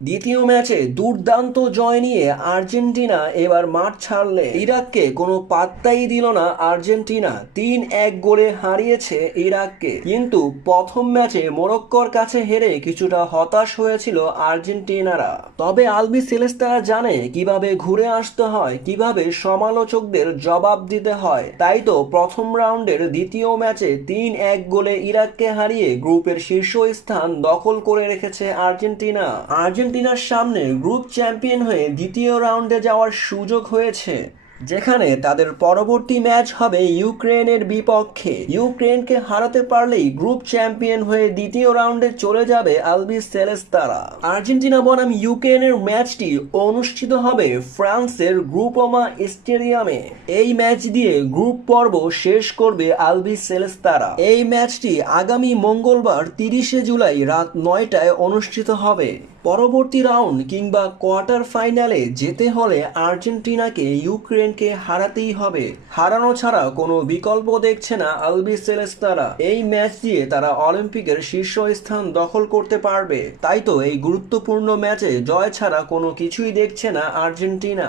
দ্বিতীয় ম্যাচে দুর্দান্ত জয় নিয়ে আর্জেন্টিনা এবার মাঠ ছাড়লে ইরাককে কোনো পাত্তাই দিল না আর্জেন্টিনা। 3-1 গোলে হারিয়েছে ইরাককে। কিন্তু প্রথম ম্যাচে মরক্কোর কাছে হেরে কিছুটা হতাশ হয়েছিল আর্জেন্টিনারা। তবে আলবি সেলেস্তারা জানে কিভাবে ঘুরে আসতে হয়, কিভাবে সমালোচকদের জবাব দিতে হয়। তাই তো প্রথম রাউন্ডের দ্বিতীয় ম্যাচে 3-1 গোলে ইরাককে হারিয়ে গ্রুপের শীর্ষ স্থান দখল করে রেখেছে আর্জেন্টিনা। আর্জেন্টিনার সামনে গ্রুপ চ্যাম্পিয়ন হয়ে দ্বিতীয় রাউন্ডে যাওয়ার সুযোগ হয়েছে, যেখানে তাদের পরবর্তী ম্যাচ হবে ইউক্রেনের বিপক্ষে। ইউক্রেনকে হারাতে পারলেই গ্রুপ চ্যাম্পিয়ন হয়ে দ্বিতীয় রাউন্ডে চলে যাবে আলবি সেলেস্তারা। আর্জেন্টিনা বনাম ইউক্রেনের ম্যাচটি অনুষ্ঠিত হবে ফ্রান্সের গ্রুপমা স্টেডিয়ামে। এই ম্যাচ দিয়ে গ্রুপ পর্ব শেষ করবে আলবি সেলেস্তারা। এই ম্যাচটি আগামী মঙ্গলবার 30শে জুলাই রাত 9টায় অনুষ্ঠিত হবে। পরবর্তী রাউন্ড কিংবা কোয়ার্টার ফাইনালে যেতে হলে আর্জেন্টিনাকে ইউক্রেনকে হারাতেই হবে। হারানো ছাড়া কোনো বিকল্প দেখছে না আলবি সেলেস্তারা। এই ম্যাচ দিয়ে তারা অলিম্পিকের শীর্ষস্থান দখল করতে পারবে। তাই তো এই গুরুত্বপূর্ণ ম্যাচে জয় ছাড়া কোনো কিছুই দেখছে না আর্জেন্টিনা।